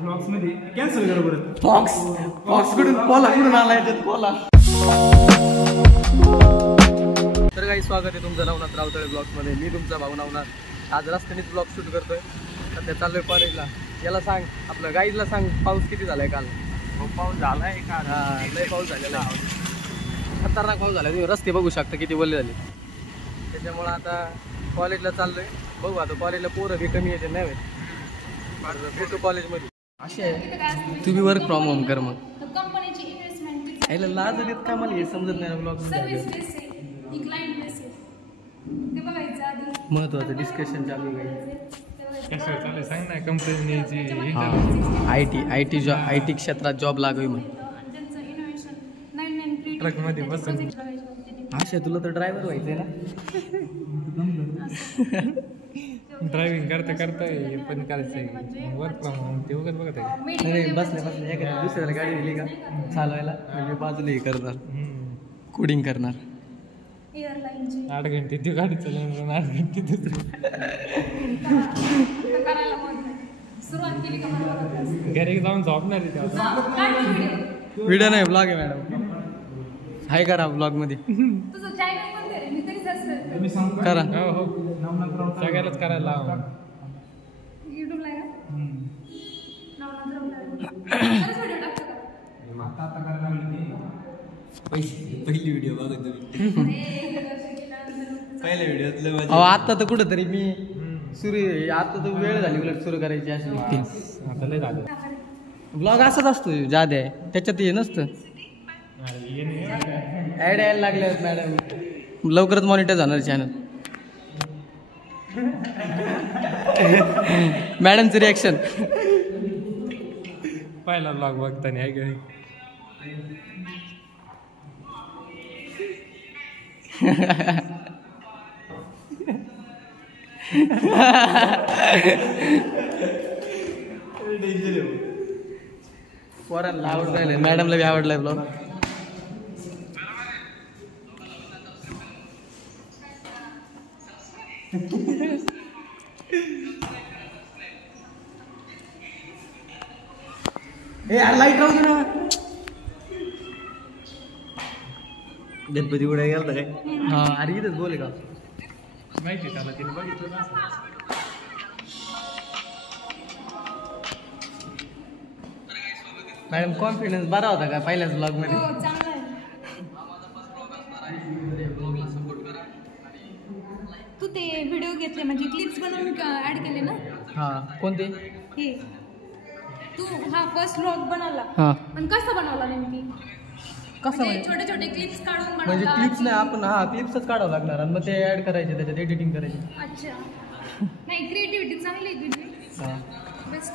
Blogs मध्ये cancel करा बरं. फॉक्स कडून कुठून आला याच्यात पोला. तर काही स्वागत आहे तुमचं नवनाथ रावतळे ब्लॉग्समध्ये. मी तुमचा भाऊ नवनाथ. आज रस्त्यानेच ब्लॉग शूट करतोय. सध्या चाललोय कॉलेजला. याला सांग, आपलं गाईडला सांग, पाऊस किती झालाय काल. पाऊस झालाय का? लय पाऊस झालेला आहे, खतरनाक पाऊस झाला. तुम्ही रस्ते बघू शकता किती ओले झाले. त्याच्यामुळं आता कॉलेजला चाललोय. बघू आता कॉलेजला पोरं बी कमी येते नाही भेटू कॉलेजमध्ये. असे आहे तुम्ही वर्क फ्रॉम होम कर. मग कंपनीची इन्व्हेस्टमेंट याला लाज देत का मला हे समजत नाही. ब्लॉग महत्वाचं डिस्कशन चालू आहे. सांग ना कंपनीची आय टी क्षेत्रात जॉब लागवी मग ट्रक मध्ये बसून. अशा तुला तर ड्रायव्हर व्हायचंय ना. ड्रायव्हिंग करता करता हे पण करायचंय. वर्क फ्रॉम होम ते बघत बघत आहे. नाही बसल्या दुसऱ्याला गाडी दिली का चालवायला म्हणजे बाजूला हे करणार, कोडिंग करणार. 8 घंटे ती गाडी चालवणार, 8 घंटे दुसरी घरी जाऊन झोपणार आहे. व्हिडिओ नाही ब्लॉग आहे मॅडम. हाय करा ब्लॉग मध्ये करा. हो सगळ्यालाच करायला लावा. पहिली व्हिडिओ बघा तुम्ही. पहिल्या व्हिडिओतलं आता तर कुठं तरी मी सुरू. आता तर वेळ झाली उलट सुरू करायची अशी. आता लय झालं. ब्लॉग असाच असतो जादा आहे, त्याच्यात हे नसतं. ऍड यायला लागले मॅडम. लवकरच मॉनिटर जाणार चॅनल. मॅडमचं रिॲक्शन पहिला ब्लॉग बघताना आहे का. पोरांना आवडत राहिले, मॅडमला बी आवडलाय ब्लॉग. लाईट राहू ना. गणपती उड्या गेलता काय. हा अरे इथंच बोले का माहिती त्याला तिने बघितलं ना. मॅडम कॉन्फिडन्स बरा होता का पहिल्याच ब्लॉग मध्ये. तू ते व्हिडिओ घेतले म्हणजे क्लिप्स बनवून ऍड केले ना. हा कोणते. हे तू हा फर्स्ट व्लॉग बनवला. हा पण कसं बनवला नेमकी. कसं म्हणजे छोटे छोटे क्लिप्स काढून म्हणजे बनवला. क्लिप्स नाही आपण क्लिप्सच काढावं लागणार आणि मग ते ऍड करायचे त्याच्यात एडिटिंग करायची. अच्छा नाही क्रिएटिव्हिटी चांगली आहे तुझी. हा बेस्ट.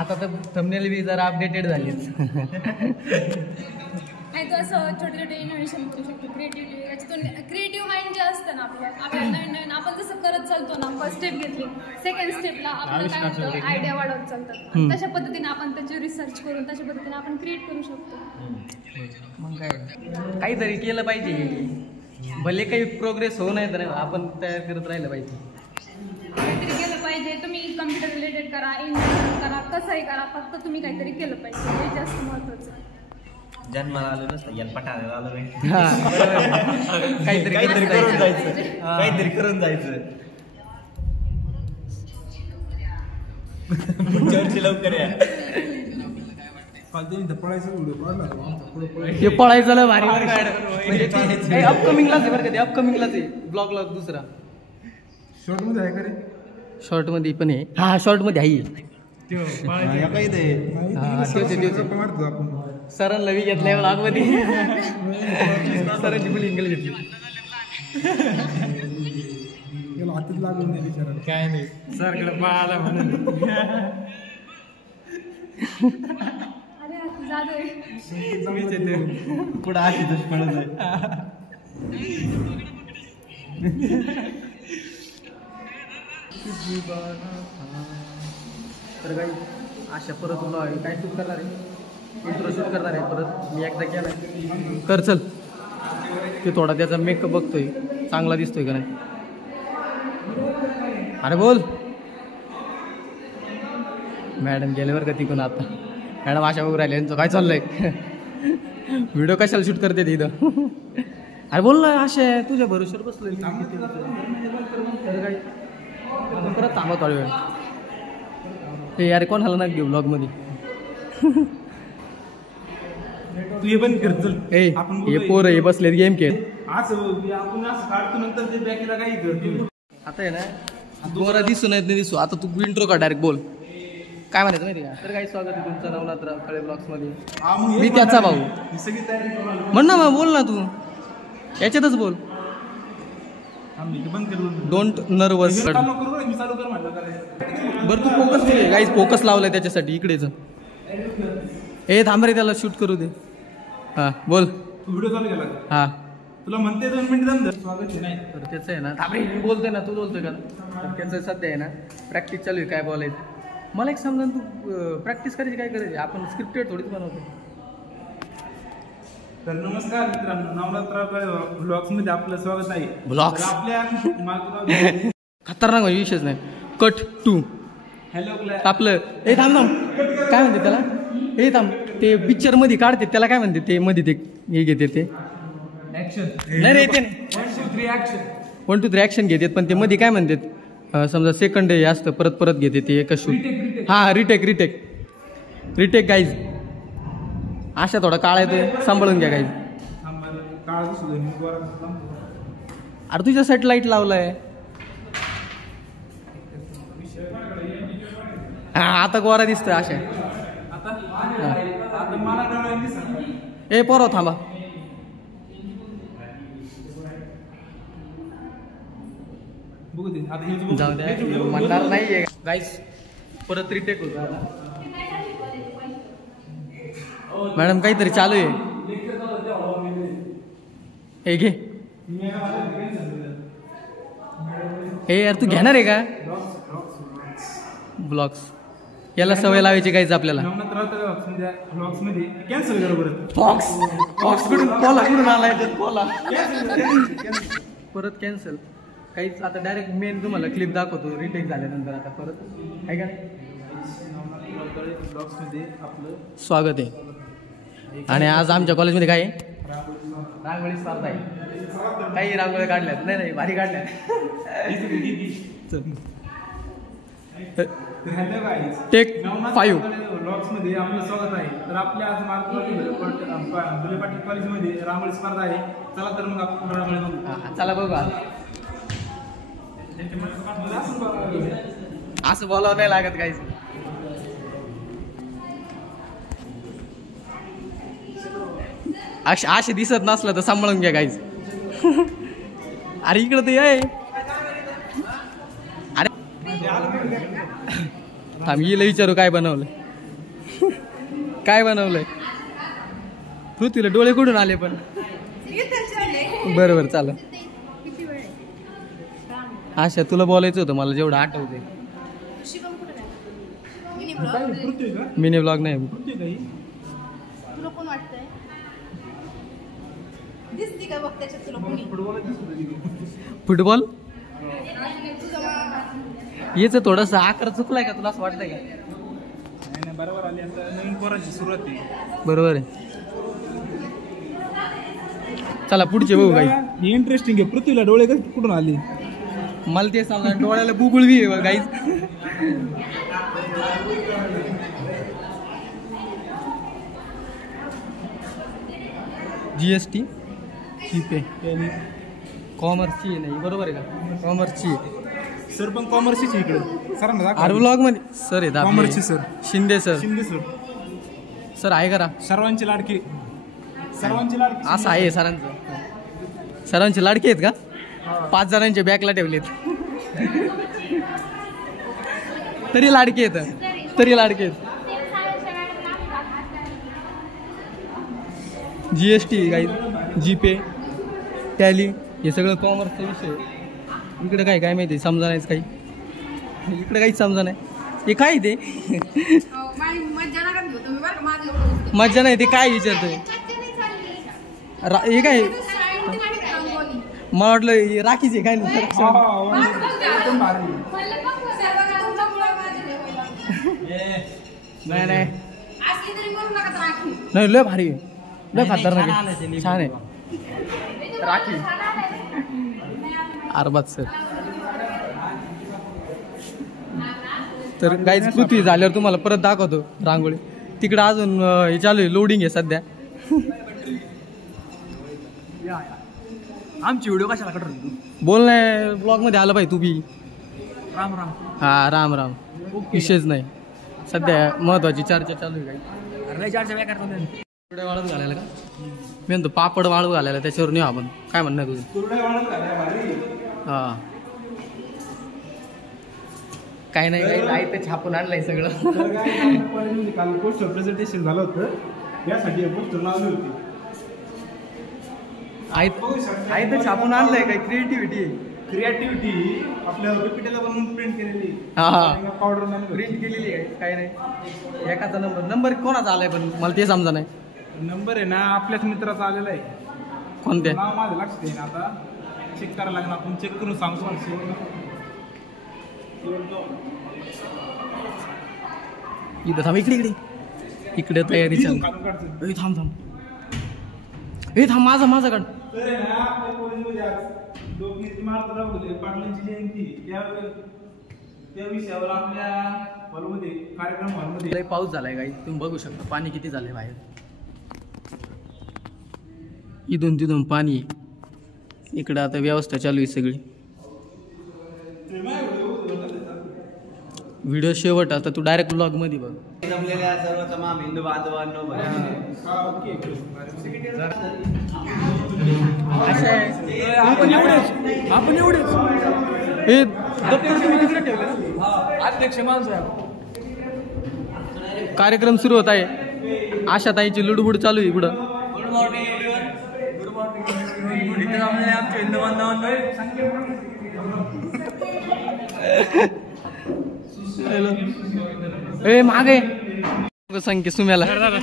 आता तर थंबनेल बी जरा अपडेटेड झालीच. नाही तू असं छोटे छोटे इनोव्हेशन करू शकतो. क्रिएटिव्हिटी याच्यातून क्रिएटिव्ह माइंड जे असतं ना आपल्याला नवीन नवीन आपण जसं करत चालतो ना. फर्स्ट स्टेप घेतली, सेकंड स्टेपला आपलं काय होतं आयडिया वाढवत चालतात. तशा पद्धतीने आपण त्याची रिसर्च करून तशा पद्धतीने आपण क्रिएट करू शकतो. मग काय काहीतरी केलं पाहिजे. भले काही प्रोग्रेस होऊ नये तर आपण तयार करत राहिलं पाहिजे. काहीतरी केलं पाहिजे. तुम्ही कम्प्युटर रिलेटेड करा, इंजिनिअरिंग करा, कसंही करा, फक्त तुम्ही काहीतरी केलं पाहिजे. हे जास्त महत्त्वाचं आहे. जन्माला आलं नसतं याला पटायला आलं काहीतरी करून जायचं. काहीतरी करून जायचं. लवकर या. हे पळायचं लय भारी. म्हणजे अपकमिंगलाच आहे बरं का. ते अपकमिंगलाच आहे ब्लॉगला दुसरा. शॉर्ट मध्ये आहे का रे. शॉर्ट मध्ये पण आहे. हा शॉर्ट मध्ये आहे. सरांना बी घेतलाय ब्लॉग मध्ये. सरांची फुल इंगल घेतली. काय नाही सरकडे पाहायला म्हणून. अरे जादू आहे. पुढं आधी दुष्पणच आहे. तर काही अशा परत तुला काय शूट करणार आहे. इंट्रो शूट करणार आहे परत. मी एकदा केला तर चल. ते थोडा त्याचा मेकअप बघतोय चांगला दिसतोय का नाही. अरे बोल. मॅडम गेले बरं का तिकडून आता. मॅडम अशा बघू राहिले यांचं काय चाललंय. व्हिडिओ कशाला शूट करते ते इथं. अरे बोल ना अशा तुझ्या भरोश्यावर बसलोय. परत थांबा थोडा वेळ. हे यार कोण हला ना घेऊ ब्लॉग मध्ये. तू हे पण कर चल. हे पोर हे बसलेत गेम खेळ. आपण असं काढतो नंतर ते बॅकीला काही करतो. आता आहे ना गोरा दिसू नाही दिसू. आता तू इंट्रो का डायरेक्ट बोल. काय म्हणायचं माहिती का. तर काही स्वागत आहे तुमचं नवनाथ खळे ब्लॉग्स मध्ये. मी त्याचा भाऊ. सगळी तयारी करून म्हण ना मग बोल ना तू. याच्यातच बोल. बंद करून डोंट नर्वस. मी चालू कर म्हटलं. बरं तू फोकस केले गाईज फोकस लावलाय त्याच्यासाठी इकडेच. ए थांब रे त्याला शूट करू दे. हां बोल. तू व्हिडिओ चालू केला. हां तुला म्हणते 2 मिनिट दम स्वागत नाही. तर त्याचं आहे ना थांब रे. मी बोलतोय ना तू बोलतोय का. तर त्याचं सध्या आहे ना प्रॅक्टिस चालू आहे काय बोलायचं. मला एक समजा तू प्रॅक्टिस करायची काय करायची. आपण स्क्रिप्टेड थोडीच बनवतो. तर नमस्कार मित्रांनो नवनाथराव ब्लॉग्स मध्ये आपलं स्वागत आहे. ब्लॉग्स आपल्या खतरनाक म्हणजे विषयच नाही. कट टू हॅलो आपलं हे थांब थांब काय म्हणते त्याला. हे थांब ते पिक्चर मध्ये काढते त्याला काय म्हणते ते मध्ये ते हे घेते ते नाही रे ते 1 2 3 ऍक्शन घेतात पण ते मध्ये काय म्हणतात समजा सेकंड हे असतं परत परत घेते ते एकच शूट. हां रिटेक रिटेक रिटेक गाईज. अशा थोडा काळ आहे ते सांभाळून घ्या गाईज. अरे तुझ्या सॅटेलाइट लावलाय. हा आता गोरा दिसतोय अशा. ए पोरं थांबा. जाऊ द्या म्हणणार नाहीये गाईस. परत रिटेक होतो. मॅडम काहीतरी चालू आहे. हे घे. हे यार तू घेणार आहे का ब्लॉग्स. याला सवय लावायची काहीच आपल्याला. ब्लॉग्स मध्ये कॅन्सल करा बरं. फॉक्स फॉक्स कुठून कोला कुठून आलाय तर कोला. परत कॅन्सल काहीच. आता डायरेक्ट मेन तुम्हाला क्लिप दाखवतो रिटेक झाल्यानंतर. आता परत आहे का ब्लॉग्स मध्ये आपलं स्वागत आहे. आणि आज आमच्या कॉलेजमध्ये काय आहे रांगोळी स्पर्धा आहे. काही रांगोळ्या काढल्यात. नाही नाही भारी काढल्यात. टेक 5 ब्लॉग्स मध्ये आपलं स्वागत आहे. तर आपल्या आज बुले पाटील कॉलेजमध्ये रांगोळी स्पर्धा आहे. चला तर मग आपण रांगोळी बघू. चला बघू. असं बोलावं नाही लागत काहीच. असे दिसत नसलं तर सांभाळून घ्या काहीच. अरे इकडं ते आहे. अरे थांब येईल विचारू काय बनवलं. काय बनवलंय. पृथ्वीला डोळे कुठून आले पण. बरं बरं चालेल. अच्छा तुला बोलायचं होतं मला जेवढं आठवते. मिनी ब्लॉग नाही. तुला कोण वाटतंय दिसते का बघ त्याच्यात तुला कोणी. फुटबॉल याच थोडस आकार चुकलाय का तुला असं वाटतंय का. नाही बरोबर आली. आता नवीन पोराची सुरुवात आहे. बरोबर आहे. चला पुढचे बघू काही. इंटरेस्टिंग आहे. पृथ्वीला डोळे कुठून आले. मला ते सांगा डोळ्याला बुगुळवी आहे गाईज. GST जीपे कॉमर्सची नाही बरोबर आहे का. कॉमर्सची सर पण कॉमर्सची इकडे सर. आर ब्लॉग मध्ये सर आहेत कॉमर्सची sir Shinde sir. Shinde sir. Sir आहे करा. सर्वांचे लाडके. सर्वांचे लाडके असं आहे सरांचं. सरांचे लाडके आहेत का. 5 जणांचे बॅकला ठेवलेत. तरी लाडके आहेत. तरी लाडके आहेत. GST काही जीपे टॅली हे सगळं कॉमर्सचा विषय. इकडे काय माहिती समजा नाहीच काही. इकडे काहीच समजा नाही. हे काय ते मज्जा नाही. ते काय विचारतोय. हे काय मला वाटलं हे राखीचे काय नाही एकदम भारी. नाही नाही नाही लय भारी आहे. लय खतरनाक आहे. छान आहे राखी अरबाज सर. तर गाईच पृथ्वी झाल्यावर तुम्हाला परत दाखवतो रांगोळी. तिकडं अजून हे चालू आहे लोडिंग आहे सध्या. आमची व्हिडिओ कशाला कटर बोल नाही ब्लॉग मध्ये आलं पाहिजे तू बी. राम राम. हा राम राम विषयच नाही सध्या महत्वाची चर्चा चालू आहे. काही चारशे काय करतो कुरड्या वाळत घालायला का मी म्हणतो पापड वाळू घालायला त्याच्यावर नाही आपण काय म्हणणं आहे तुझं. हा काय नाही काही आई तर छापून आणलंय सगळं. कॉलेजमध्ये काल पोस्टर प्रेझेंटेशन झालं होतं यासाठी पोस्टर लावली होती. आई तर छापून आणलंय काही क्रिएटिव्हिटी क्रिएटिव्हिटी आपल्या रिपीटला पण प्रिंट केलेली. हा पावडर प्रिंट केलेली आहे काय नाही. एकाचा नंबर कोणाचा आलाय पण मला ते समजा नाही. नंबर आहे ना आपल्याच मित्राचा आलेला आहे. कोणत्या नाव माझं लक्षात येईन आता चेक करायला लागणार. आपण चेक करून सांगतो. इथं थांब इकडे इकडे इकडे तयारी चालू. ए थांब थांब ए थांब माझा काढ. तर आहे ना आपल्या कॉलेजमध्ये आज लोकनीती मार्ग राबवले पाटलांची जयंती त्या विषयावर आपल्या हॉलमध्ये कार्यक्रम हॉलमध्ये लय पाऊस झालाय काही तुम्ही बघू शकता. पाणी किती झालंय बाहेर. इथून तिथून पाणी आहे. इकडं आता व्यवस्था चालू आहे सगळी. व्हिडिओ शेवट आता तू डायरेक्ट ब्लॉग मध्ये बघ. जमलेल्या सर्व तमाम हिंदू बांधवांनो आपण एवढेच हे अध्यक्ष माणसं कार्यक्रम सुरू होत आहे. आशा ताईची लुडबुड चालू आहे इकडं. Good morning everyone. Good morning आमच्या हिंदू बांधवांनो. ए मागे संख्या सुम्याला चला ग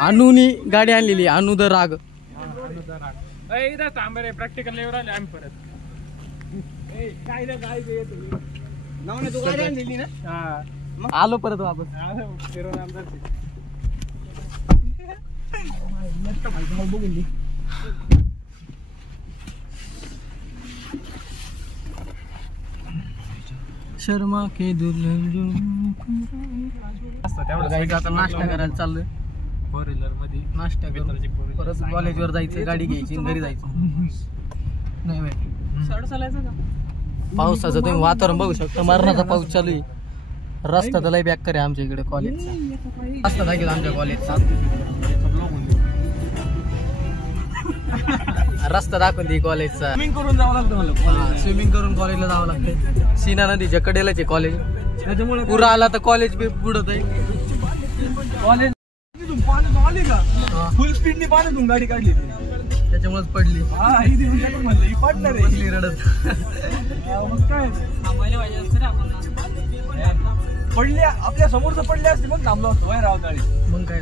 अनुनी गाडी आणलेली. अनु द राग प्रॅक्टिकल लेवर आले आम्ही परत. आलो परत वापस. शर्मा के दुल्हन आता नाश्ता करायला चाललोय. 4 व्हीलर मध्ये नाश्ता करून परत कॉलेजवर जायचं. गाडी घ्यायची घरी जायचं. नाही बाई पावसाचं तुम्ही वातावरण बघू शकता. मरणाचा पाऊस चालू आहे. रस्ता तर लय बॅक करे आमच्या इकडे कॉलेजचा. रस्ता दाखल आमच्या कॉलेजचा. रस्ता दाखवून दे कॉलेजचा. स्विमिंग करून जावं लागतं मला. स्विमिंग करून कॉलेजला जावं लागतं. सीना नदीच्या कडेलाच आहे कॉलेज. त्याच्यामुळे पुरा आला तर कॉलेज बी बुडत आहे. कॉलेज पाण्यातून आली का फुल स्पीडने पाण्यातून गाडी काढली. त्याच्यामुळेच पडली. म्हणलं ही पडणार आहे. पडली रडत. मग काय पडले आपल्या समोरच पडले असते मग थांबलो असतो. बाहेर रावताळी मग काय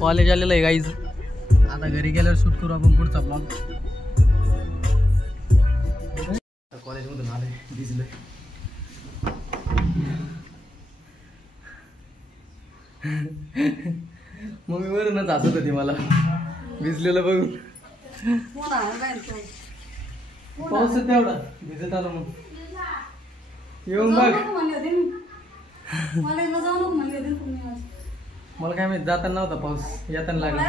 कॉलेज आलेलं आहे गाईज. आता घरी गेल्यावर शूट करू आपण पुढचा ब्लॉग. कॉलेजमधून आले भिजलोय. मम्मी वरूनच हसत होती मला भिजलेलं बघून. पाऊस तेवढा भिजत आलो मग येऊन बघ. मला काय माहित जाताना नव्हता पाऊस येताना लागला.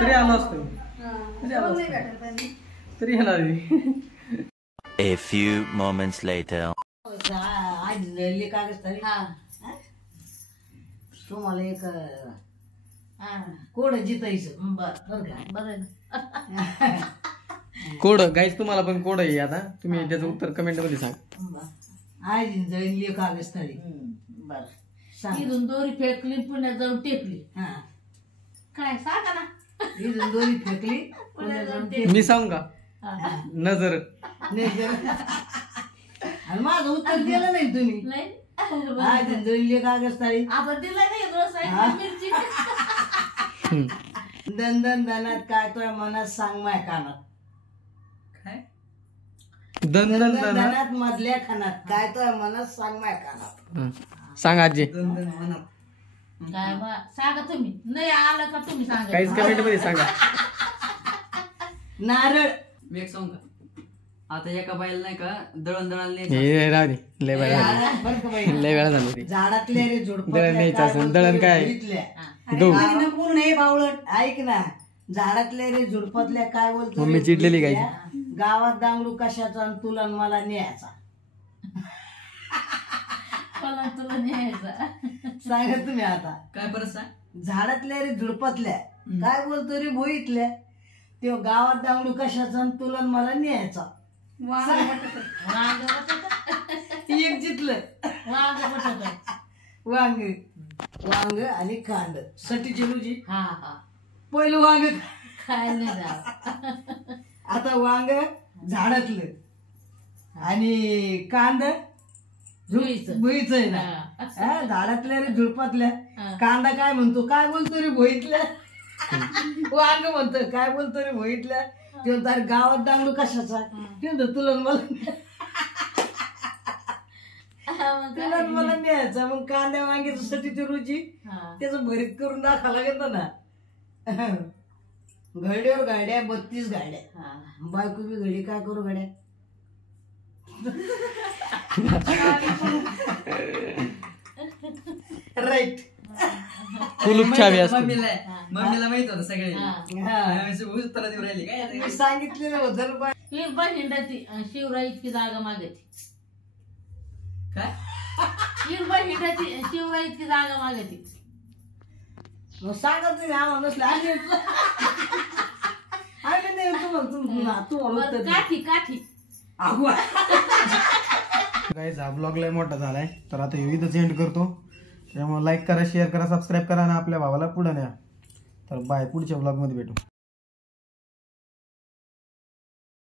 तरी आलो असतो. तरी येणार. A few moments later. तुम्हाला एक कोड जितायचं कोड गाईज तुम्हाला पण कोड आहे आता. तुम्ही त्याचं उत्तर कमेंट मध्ये सांग. आयडीन जाईल एक कागज तरी बर इथून दोरी फेकली पुण्यात जाऊन टेकली. काय सांगा ना. इथून दोरी फेकली पुण्यात जाऊन टेकली. मी सांगू का नजर आणि माझं उत्तर दिलं नाही तुम्ही नाही हा झिंजळली कागज ताळी आता दिला नाही रोज मिरची दन दन दनात काय तुझ्या मनात सांग माय कानात काय दन दन दन दन दन दनात मधल्या खानात काय तुझ्या मनात सांग माय कानात सांग आजी काय बा सांगा तुम्ही नाही आलं का तुम्ही सांगा काहीच कमेंट मध्ये सांगा. नारळ मी एक सांगू का आता एका बाईला नाही का दळण दळायला न्यायचं हे राहू दे लय वेळा झाली बरं का बाई लय वेळा झाली ती. झाडातल्या रे दळण न्यायचं असेल, दळण काय? गहू. पूर्ण हे बावळट ऐक ना झाडातल्या रे झुडपतल्या काय बोलतो मम्मी रे? चिडलेली काय? गावात दांगडू कशाचा आणि तुला आणि मला न्यायचा मला तुला न्यायचा सांगा तुम्ही आता काय परत सांग झाडातल्या रे झुडपतल्या काय बोलतो रे भोईतल्या तो गावात दांगडू कशाचा आणि तुला आणि मला न्यायचा वांग बटाटा एक जितलं वांग बटाटा वांग वांग आणि कांद सटीची रुजी हा हा पहिलं वांग काय नाही जाव आता वांग झाडातलं आणि कांद भुईचं. भुईचं आहे ना हा. हा, झाडातल्या रे झुडपातल्या हा. कांदा काय म्हणतो काय बोलतो रे भोईतल्या वांग म्हणतो काय बोलतो रे भोईतल्या ते म्हणतो गावात दांगडू कशाचा ते म्हणतो तुला आणि मला तुला आणि मला न्यायचा मग कांद्या वांग्याचं सटीची रुची त्याचं भरीत करून दाखवा लागेल ना घड्यावर गाड्या 32 गाड्या बायको बी घडी काय करू गाड्या राईट कुलूप चावी असते. मम्मीला माहित होतं सगळे उत्तर देऊ राहिले काय मी सांगितलेलं होतं ना हिरबा हिंडाची शिवराईची जागा मागायची काय हिरबा हिंडाची शिवराईची जागा मागायची मग सांगा तुम्ही आम्हाला नसलं आम्ही नाही तुम्हाला काठी काठी गाईज हा ब्लॉग लय मोठा झालाय तर आता हे इथंच एंड करतो. त्यामुळे लाईक करा, शेअर करा, सबस्क्राईब करा आणि आपल्या भावाला पुढे न्या. तर बाय, पुढच्या ब्लॉग मध्ये भेटू.